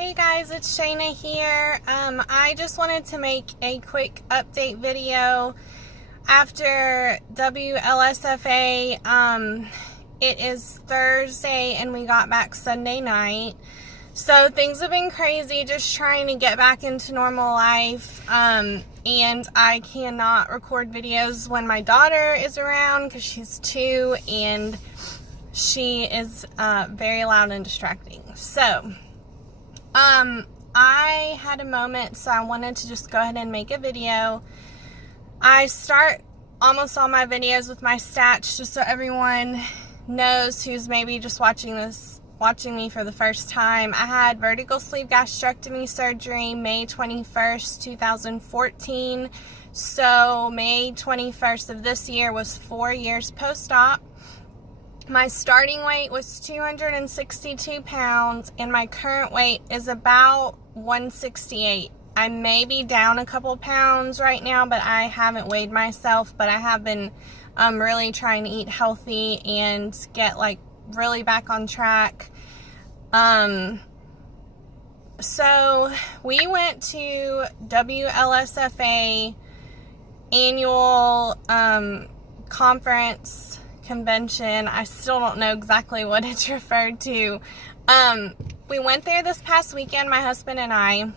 Hey guys, it's Shayna here. I just wanted to make a quick update video after WLSFA. It is Thursday and we got back Sunday night. So things have been crazy, just trying to get back into normal life. And I cannot record videos when my daughter is around because she's 2 and she is very loud and distracting. So I had a moment, so I wanted to just go ahead and make a video. I start almost all my videos with my stats just so everyone knows who's maybe just watching me for the first time. I had vertical sleeve gastrectomy surgery May 21st, 2014. So May 21st of this year was 4 years post-op. My starting weight was 262 pounds, and my current weight is about 168. I may be down a couple pounds right now, but I haven't weighed myself, but I have been really trying to eat healthy and get really back on track. So we went to WLSFA annual convention. I still don't know exactly what it's referred to. We went there this past weekend, my husband and I,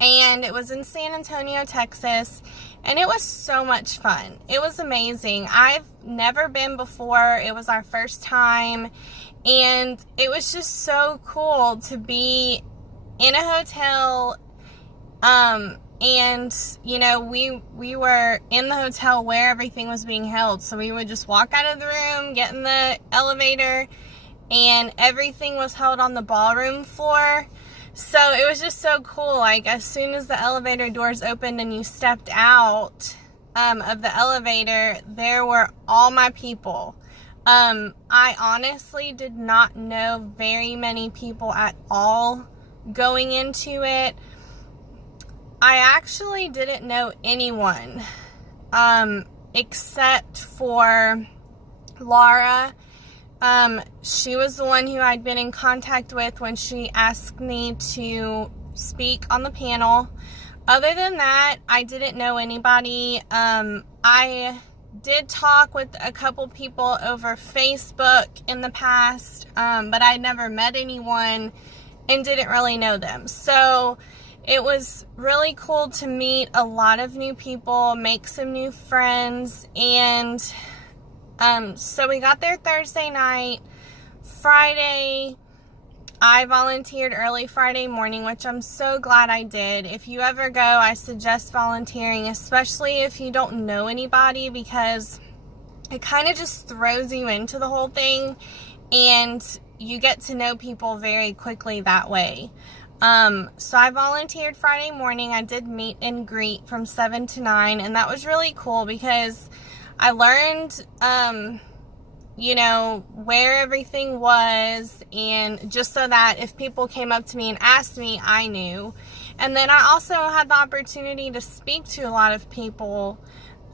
and it was in San Antonio, Texas, and it was so much fun. It was amazing. I've never been before. It was our first time, and it was just so cool to be in a hotel. And, you know, we were in the hotel where everything was being held. So we would just walk out of the room, get in the elevator, and everything was held on the ballroom floor. So it was just so cool. Like, as soon as the elevator doors opened and you stepped out of the elevator, there were all my people. I honestly did not know very many people at all going into it. I actually didn't know anyone except for Laura. She was the one who I'd been in contact with when she asked me to speak on the panel. Other than that, I didn't know anybody. I did talk with a couple people over Facebook in the past, but I never met anyone and didn't really know them. So it was really cool to meet a lot of new people, make some new friends, and so we got there Thursday night. Friday, I volunteered early Friday morning, which I'm so glad I did. If you ever go, I suggest volunteering, especially if you don't know anybody, because it kind of just throws you into the whole thing, and you get to know people very quickly that way. So I volunteered Friday morning. I did meet and greet from 7 to 9, and that was really cool because I learned, you know, where everything was, and just so that if people came up to me and asked me, I knew. And then I also had the opportunity to speak to a lot of people,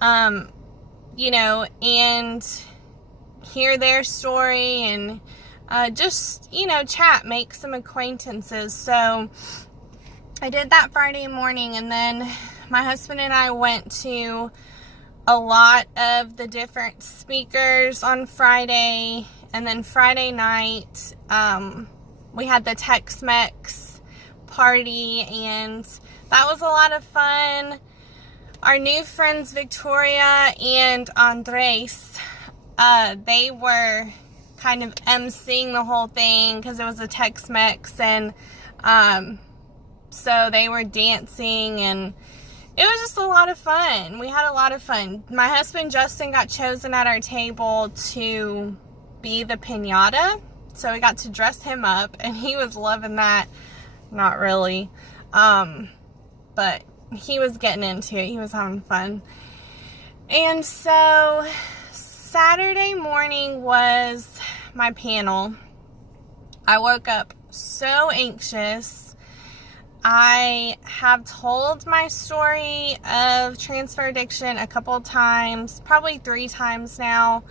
you know, and hear their story and just, you know, chat, make some acquaintances. So I did that Friday morning, and then my husband and I went to a lot of the different speakers on Friday, and then Friday night we had the Tex-Mex party, and that was a lot of fun. Our new friends Victoria and Andres, they were kind of emceeing the whole thing because it was a Tex-Mex, and so they were dancing, and it was just a lot of fun. We had a lot of fun. My husband Justin got chosen at our table to be the piñata, so we got to dress him up, and he was loving that. Not really, but he was getting into it. He was having fun. And so Saturday morning was my panel. I woke up so anxious. I have told my story of transfer addiction a couple of times, probably 3 times now,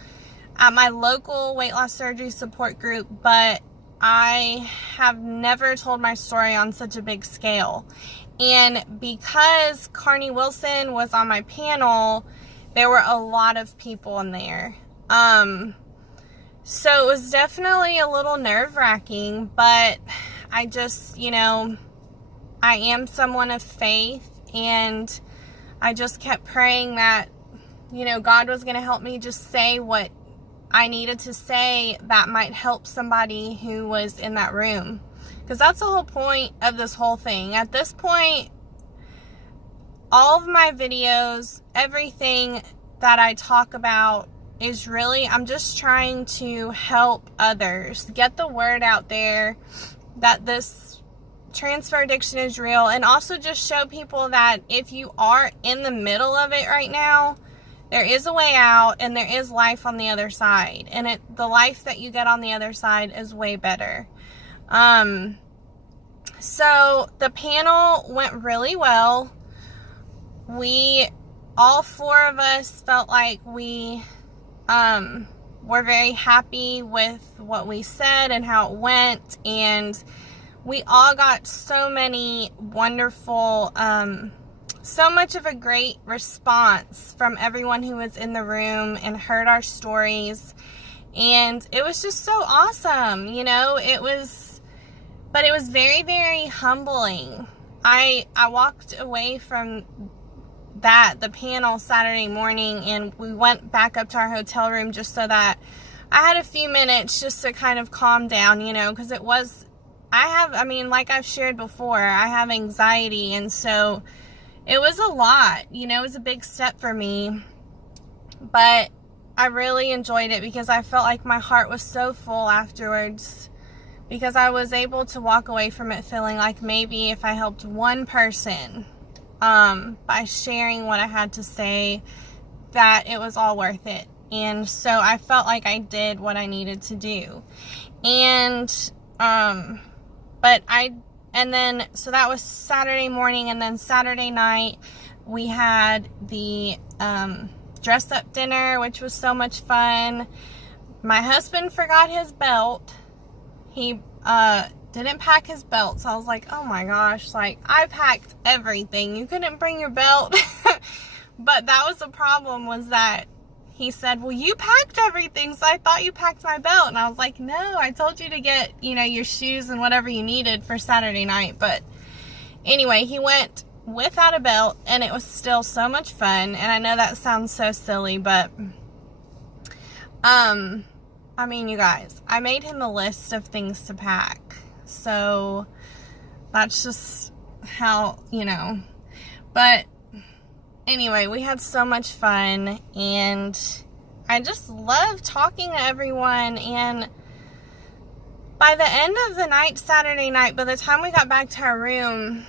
at my local weight loss surgery support group, but I have never told my story on such a big scale. And because Carney Wilson was on my panel, there were a lot of people in there. So it was definitely a little nerve-wracking, but I just, I am someone of faith, and I just kept praying that, God was going to help me just say what I needed to say that might help somebody who was in that room. Because that's the whole point of this whole thing. At this point, all of my videos, everything that I talk about is really, I'm just trying to help others, get the word out there that this transfer addiction is real, and also just show people that if you are in the middle of it right now, there is a way out, and there is life on the other side. And the life that you get on the other side is way better. So the panel went really well. All four of us felt like we were very happy with what we said and how it went. And we all got so many wonderful, so much of a great response from everyone who was in the room and heard our stories. And it was just so awesome, but it was very, very humbling. I walked away from the panel Saturday morning, and we went back up to our hotel room just so that I had a few minutes just to kind of calm down, because like I've shared before, I have anxiety, and so it was a lot, it was a big step for me, but I really enjoyed it because I felt like my heart was so full afterwards, because I was able to walk away from it feeling like maybe if I helped one person by sharing what I had to say, that it was all worth it. And so I felt like I did what I needed to do. And so that was Saturday morning, and then Saturday night we had the dress up dinner, which was so much fun. My husband forgot his belt. He didn't pack his belt, so I was like, oh my gosh, I packed everything. You couldn't bring your belt. But that was the problem, was that he said, well, you packed everything, so I thought you packed my belt. And I was like, no, I told you to get, your shoes and whatever you needed for Saturday night. But anyway, he went without a belt, and it was still so much fun. And I know that sounds so silly, but you guys, I made him a list of things to pack. So that's just how, but anyway, we had so much fun, and I just love talking to everyone. And by the end of the night, Saturday night, by the time we got back to our room,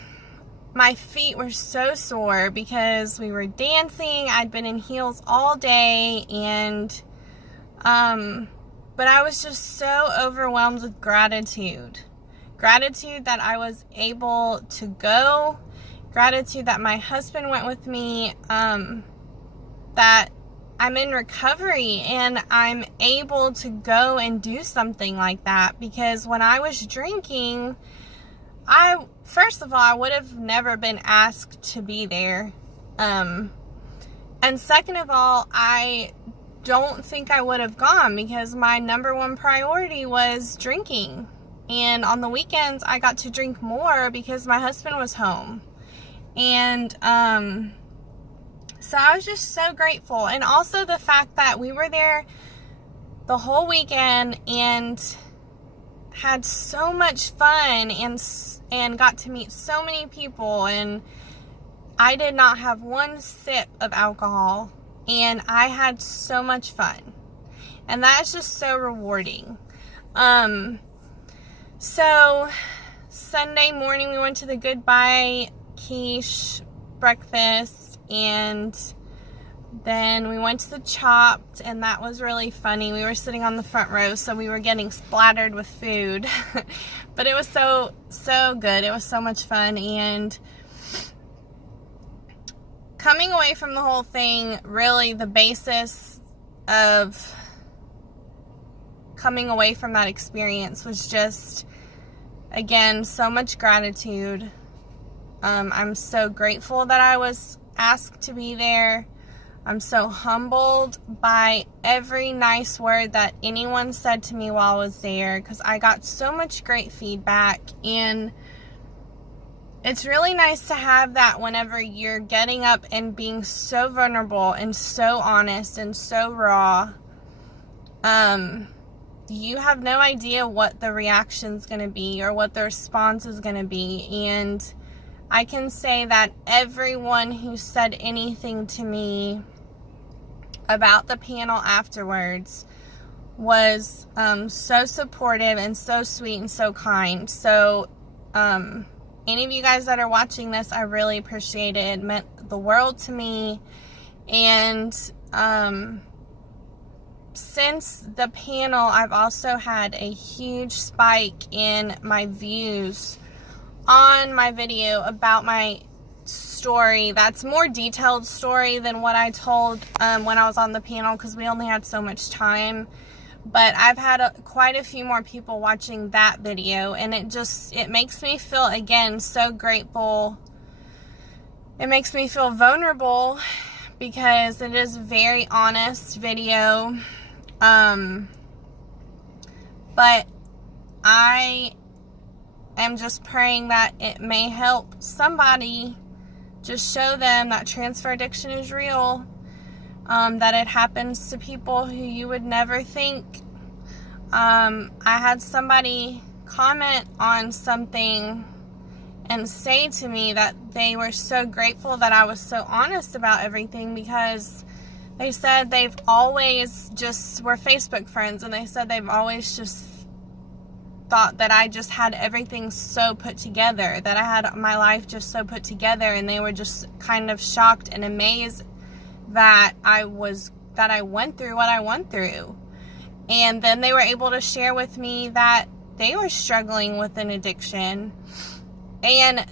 my feet were so sore because we were dancing. I'd been in heels all day, and but I was just so overwhelmed with gratitude that I was able to go, gratitude that my husband went with me, that I'm in recovery and I'm able to go and do something like that. Because when I was drinking, first of all, I would have never been asked to be there. And second of all, I don't think I would have gone, because my number one priority was drinking. And on the weekends, I got to drink more because my husband was home. And so I was just so grateful. And also the fact that we were there the whole weekend and had so much fun and got to meet so many people. And I did not have one sip of alcohol, and I had so much fun. And that's just so rewarding. So Sunday morning we went to the Goodbye Quiche breakfast, and then we went to the Chopped, and that was really funny. We were sitting on the front row, so we were getting splattered with food. But it was so good. It was so much fun. And coming away from the whole thing, really the basis of coming away from that experience was just, again, so much gratitude. I'm so grateful that I was asked to be there. I'm so humbled by every nice word that anyone said to me while I was there, because I got so much great feedback, and it's really nice to have that whenever you're getting up and being so vulnerable and so honest and so raw. You have no idea what the reaction's going to be or what the response is going to be, and I can say that everyone who said anything to me about the panel afterwards was so supportive and so sweet and so kind. So any of you guys that are watching this, I really appreciate it. It meant the world to me. And since the panel, I've also had a huge spike in my views on my video about my story. That's more detailed story than what I told when I was on the panel, because we only had so much time. But I've had quite a few more people watching that video, and it makes me feel, again, so grateful. It makes me feel vulnerable because it is a very honest video. But I am just praying that it may help somebody, just show them that transfer addiction is real, that it happens to people who you would never think. I had somebody comment on something and say to me that they were so grateful that I was so honest about everything, because they said they've always were Facebook friends, and they said they've always just thought that I just had everything so put together, that I had my life just so put together, and they were just kind of shocked and amazed that I went through what I went through. And then they were able to share with me that they were struggling with an addiction. And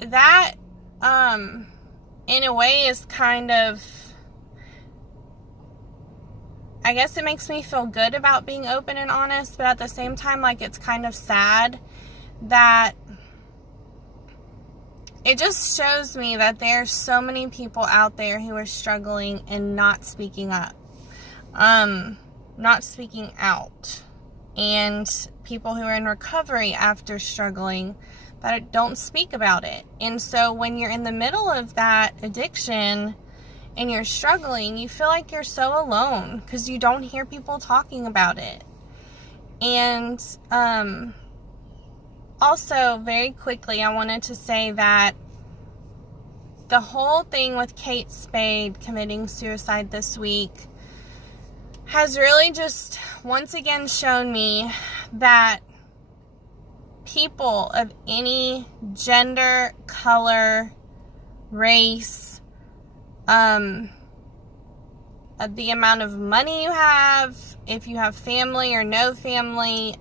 that, in a way, is kind of, I guess it makes me feel good about being open and honest, but at the same time, like, it's kind of sad that it just shows me that there's so many people out there who are struggling and not speaking up, not speaking out, and people who are in recovery after struggling that don't speak about it. And so when you're in the middle of that addiction and you're struggling, you feel like you're so alone because you don't hear people talking about it. And also, very quickly, I wanted to say that the whole thing with Kate Spade committing suicide this week has really just once again shown me that people of any gender, color, race, the amount of money you have, if you have family or no family,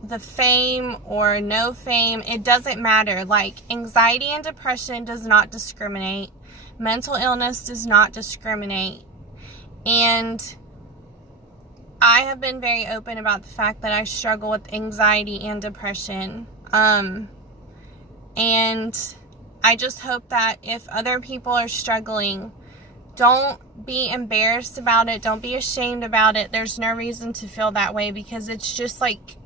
the fame or no fame, it doesn't matter. Like, anxiety and depression does not discriminate. Mental illness does not discriminate. And I have been very open about the fact that I struggle with anxiety and depression. And I just hope that if other people are struggling, don't be embarrassed about it. Don't be ashamed about it. There's no reason to feel that way, because it's just like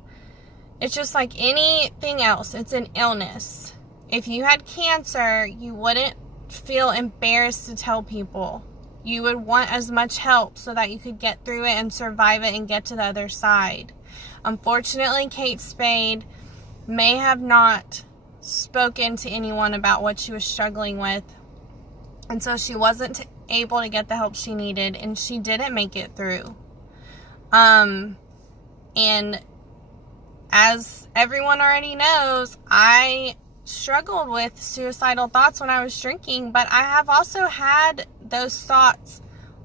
anything else. It's an illness. If you had cancer, you wouldn't feel embarrassed to tell people. You would want as much help so that you could get through it and survive it and get to the other side. Unfortunately, Kate Spade may have not spoken to anyone about what she was struggling with, and so she wasn't able to get the help she needed, and she didn't make it through. And as everyone already knows, I struggled with suicidal thoughts when I was drinking, but I have also had those thoughts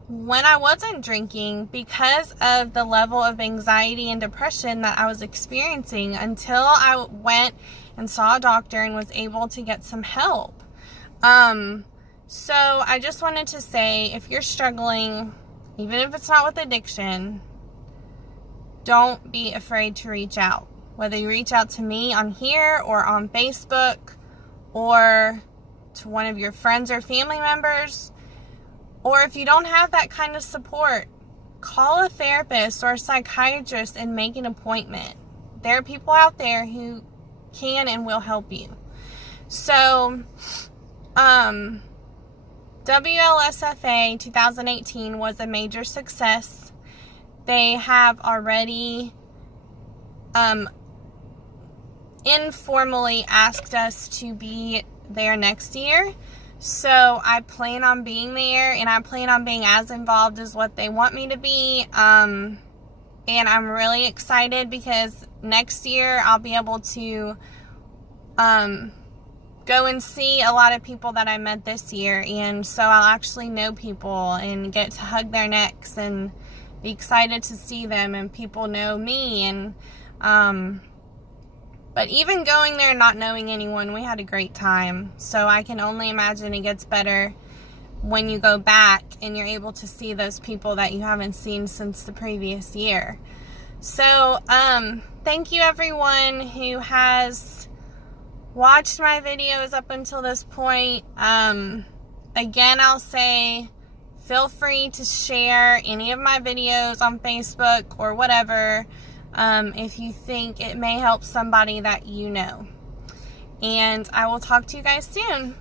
when I wasn't drinking because of the level of anxiety and depression that I was experiencing, until I went and saw a doctor and was able to get some help. So I just wanted to say, if you're struggling, even if it's not with addiction, don't be afraid to reach out. Whether you reach out to me on here or on Facebook or to one of your friends or family members, or if you don't have that kind of support, call a therapist or a psychiatrist and make an appointment. There are people out there who can and will help you. So, WLSFA 2018 was a major success. They have already informally asked us to be there next year. So I plan on being there, and I plan on being as involved as what they want me to be. And I'm really excited because next year I'll be able to go and see a lot of people that I met this year. And so I'll actually know people and get to hug their necks and be excited to see them, and people know me. And but even going there and not knowing anyone, we had a great time. So I can only imagine it gets better when you go back and you're able to see those people that you haven't seen since the previous year. So, thank you everyone who has watched my videos up until this point. Again, I'll say, feel free to share any of my videos on Facebook or whatever, if you think it may help somebody that you know. And I will talk to you guys soon.